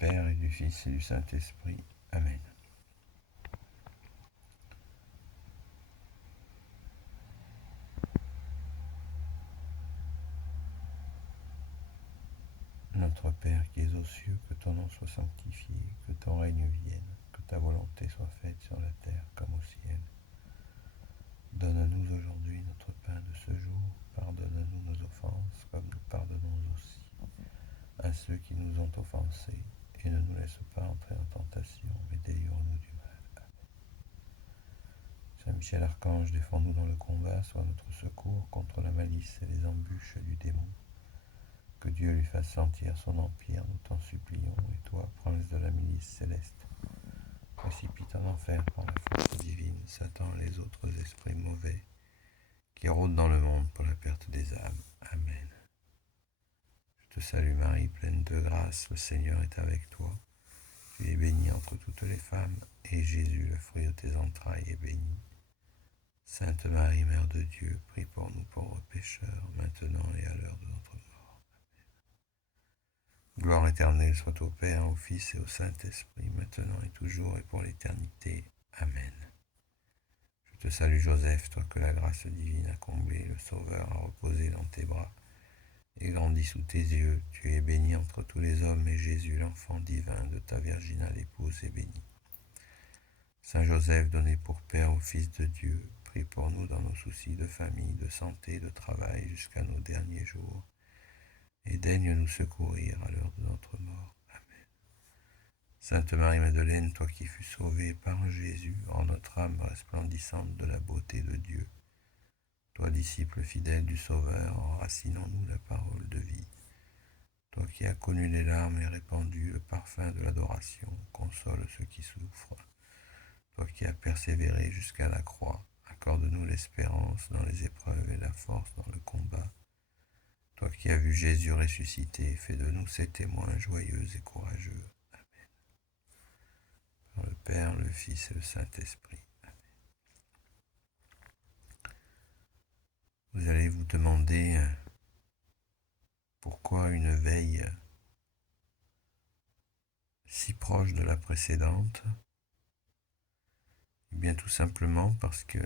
Père et du Fils et du Saint-Esprit. Amen. Notre Père qui es aux cieux, que ton nom soit sanctifié, que ton règne vienne, que ta volonté soit faite sur la terre comme au ciel. Donne-nous aujourd'hui notre pain de ce jour, pardonne-nous nos offenses comme nous pardonnons aussi à ceux qui nous ont offensés, et ne nous laisse pas entrer en tentation, mais délivre-nous du mal. Saint Michel Archange, défends-nous dans le combat, sois notre secours contre la malice et les embûches du démon. Que Dieu lui fasse sentir son empire, nous t'en supplions, et toi, prince de la milice céleste, précipite en enfer par la force divine Satan et les autres esprits mauvais qui rôdent dans le monde pour la perte des âmes. Amen. Je te salue Marie, pleine de grâce, le Seigneur est avec toi. Tu es bénie entre toutes les femmes, et Jésus, le fruit de tes entrailles, est béni. Sainte Marie, Mère de Dieu, prie pour nous pauvres pécheurs, maintenant et à l'heure de notre mort. Gloire éternelle soit au Père, au Fils et au Saint-Esprit, maintenant et toujours et pour l'éternité. Amen. Je te salue Joseph, toi que la grâce divine a comblé, le Sauveur a reposé dans tes bras et grandi sous tes yeux. Tu es béni entre tous les hommes, et Jésus, l'enfant divin de ta virginale épouse, est béni. Saint Joseph, donné pour Père au Fils de Dieu, prie pour nous dans nos soucis de famille, de santé, de travail, jusqu'à nos derniers jours, et daigne nous secourir à l'heure de notre mort. Amen. Sainte Marie-Madeleine, toi qui fus sauvée par Jésus, rends notre âme resplendissante de la beauté de Dieu. Toi, disciple fidèle du Sauveur, enracinons-nous la parole de vie. Toi qui as connu les larmes et répandu le parfum de l'adoration, console ceux qui souffrent. Toi qui as persévéré jusqu'à la croix, accorde-nous l'espérance dans les épreuves et la force dans le combat. Toi qui as vu Jésus ressuscité, fais de nous ces témoins joyeux et courageux. Amen. Par le Père, le Fils et le Saint-Esprit. Amen. Vous allez vous demander pourquoi une veille si proche de la précédente. Eh bien tout simplement parce que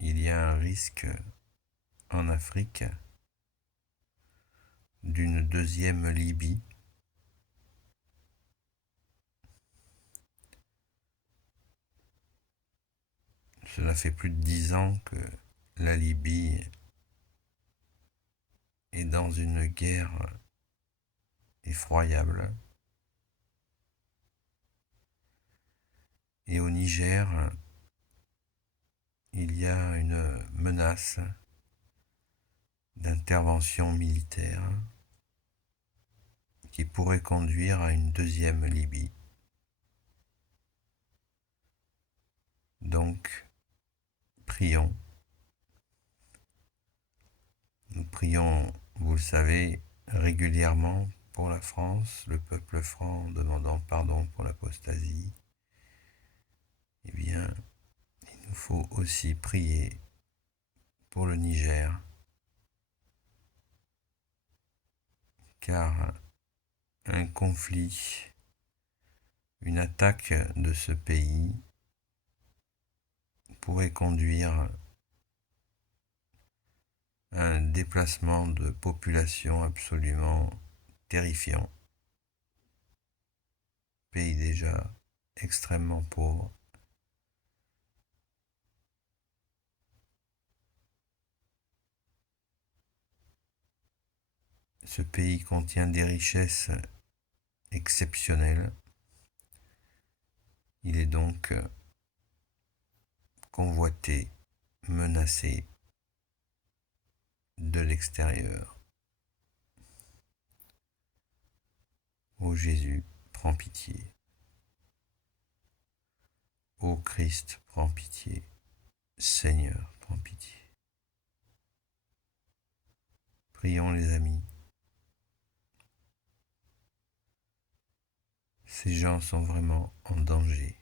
il y a un risque en Afrique d'une deuxième Libye. Cela fait plus de 10 ans que la Libye est dans une guerre effroyable. Et au Niger, il y a une menace d'intervention militaire qui pourrait conduire à une deuxième Libye. Donc, prions. Nous prions, vous le savez, régulièrement pour la France, le peuple franc demandant pardon pour l'apostasie. Eh bien, il nous faut aussi prier pour le Niger, car un conflit, une attaque de ce pays pourrait conduire à un déplacement de population absolument terrifiant. Pays déjà extrêmement pauvre. Ce pays contient des richesses exceptionnelles. Il est donc convoité, menacé de l'extérieur. Ô Jésus, prends pitié. Ô Christ, prends pitié. Seigneur, prends pitié. Prions les amis. Ces gens sont vraiment en danger.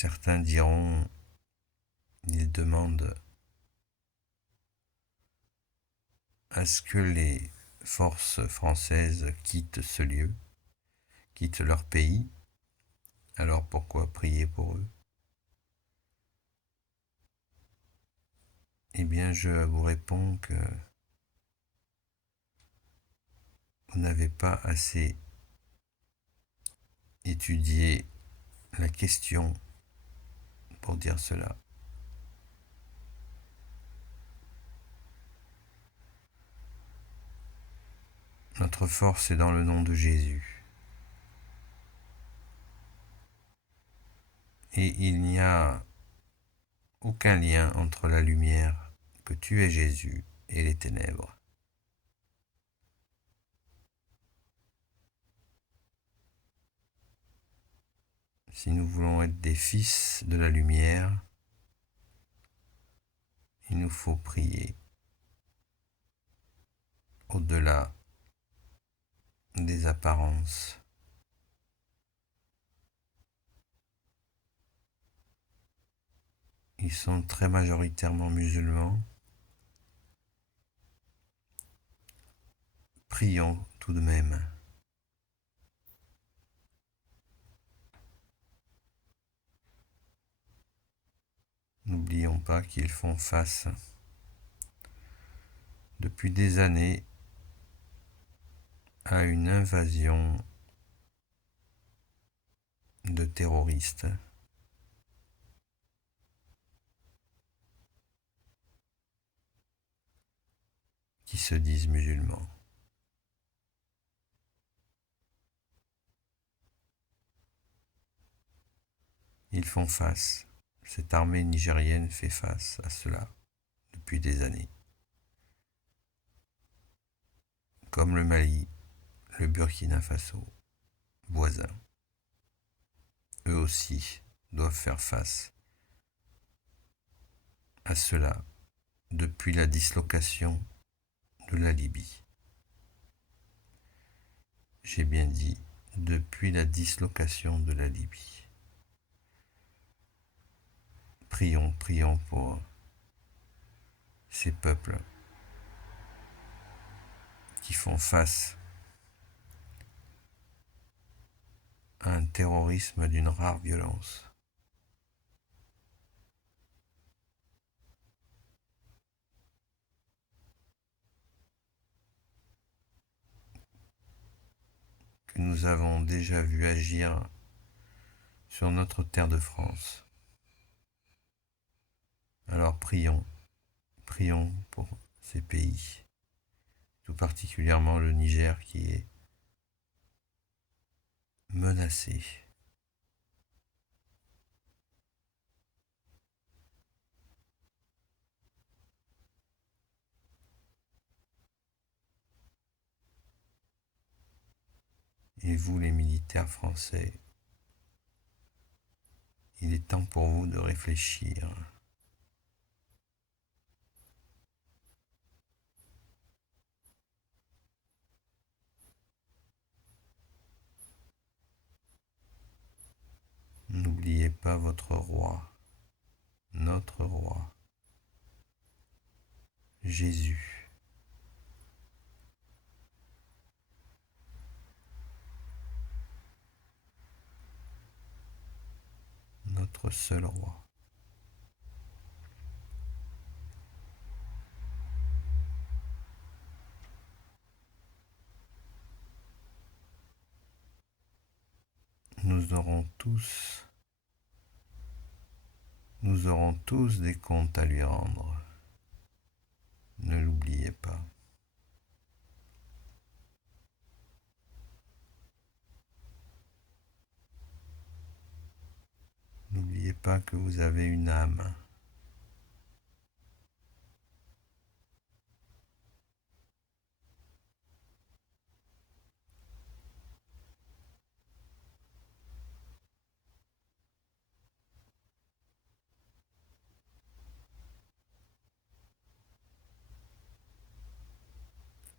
Certains diront, ils demandent à ce que les forces françaises quittent ce lieu, quittent leur pays. Alors pourquoi prier pour eux? Eh bien, je vous réponds que vous n'avez pas assez étudié la question pour dire cela. Notre force est dans le nom de Jésus. Et il n'y a aucun lien entre la lumière que tu es Jésus et les ténèbres. Si nous voulons être des fils de la lumière, il nous faut prier au-delà des apparences. Ils sont très majoritairement musulmans. Prions tout de même. N'oublions pas qu'ils font face depuis des années à une invasion de terroristes qui se disent musulmans. Ils font face, cette armée nigérienne fait face à cela depuis des années. Comme le Mali, le Burkina Faso, voisins. Eux aussi doivent faire face à cela depuis la dislocation de la Libye. J'ai bien dit depuis la dislocation de la Libye. Prions, prions pour ces peuples qui font face à un terrorisme d'une rare violence. Que nous avons déjà vu agir sur notre terre de France. Alors prions, prions pour ces pays, tout particulièrement le Niger qui est menacé. Et vous, les militaires français, il est temps pour vous de réfléchir. N'oubliez pas votre roi, notre roi, Jésus. Notre seul roi. Nous aurons tous des comptes à lui rendre. Ne l'oubliez pas. N'oubliez pas que vous avez une âme.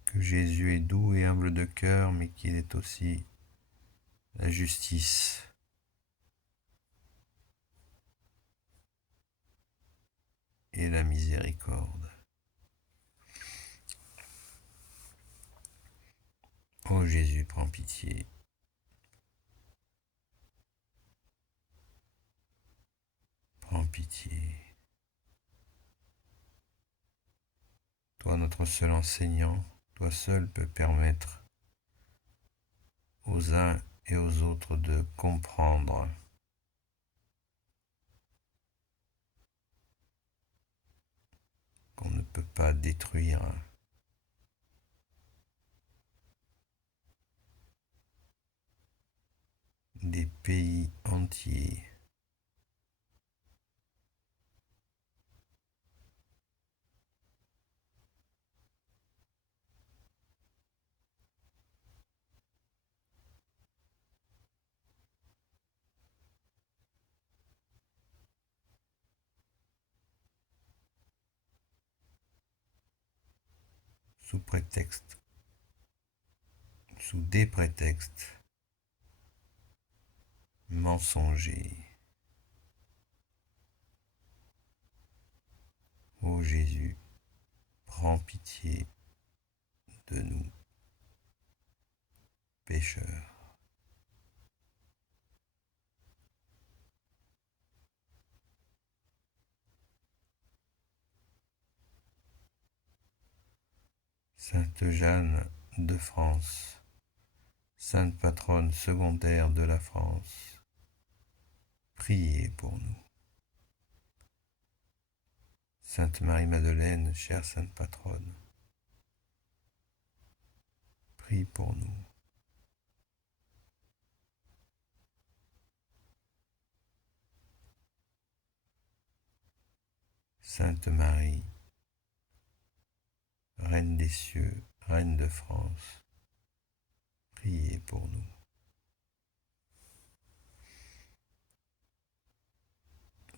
Que Jésus est doux et humble de cœur, mais qu'il est aussi la justice. et la miséricorde. Ô Jésus, prends pitié. Prends pitié. Toi, notre seul enseignant, toi seul peux permettre aux uns et aux autres de comprendre qu'on ne peut pas détruire des pays entiers sous des prétextes mensongers. Ô Jésus, prends pitié de nous, pécheurs. Sainte Jeanne de France, sainte patronne secondaire de la France, priez pour nous. Sainte Marie-Madeleine, chère sainte patronne, prie pour nous. Sainte Marie, Reine des cieux, Reine de France, priez pour nous.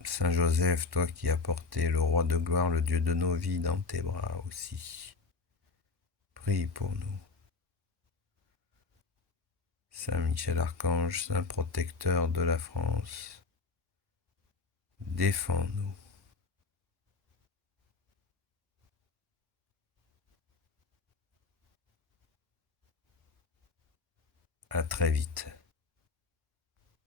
Saint Joseph, toi qui as porté le roi de gloire, le Dieu de nos vies, dans tes bras aussi, prie pour nous. Saint Michel Archange, saint protecteur de la France, défends-nous. À très vite.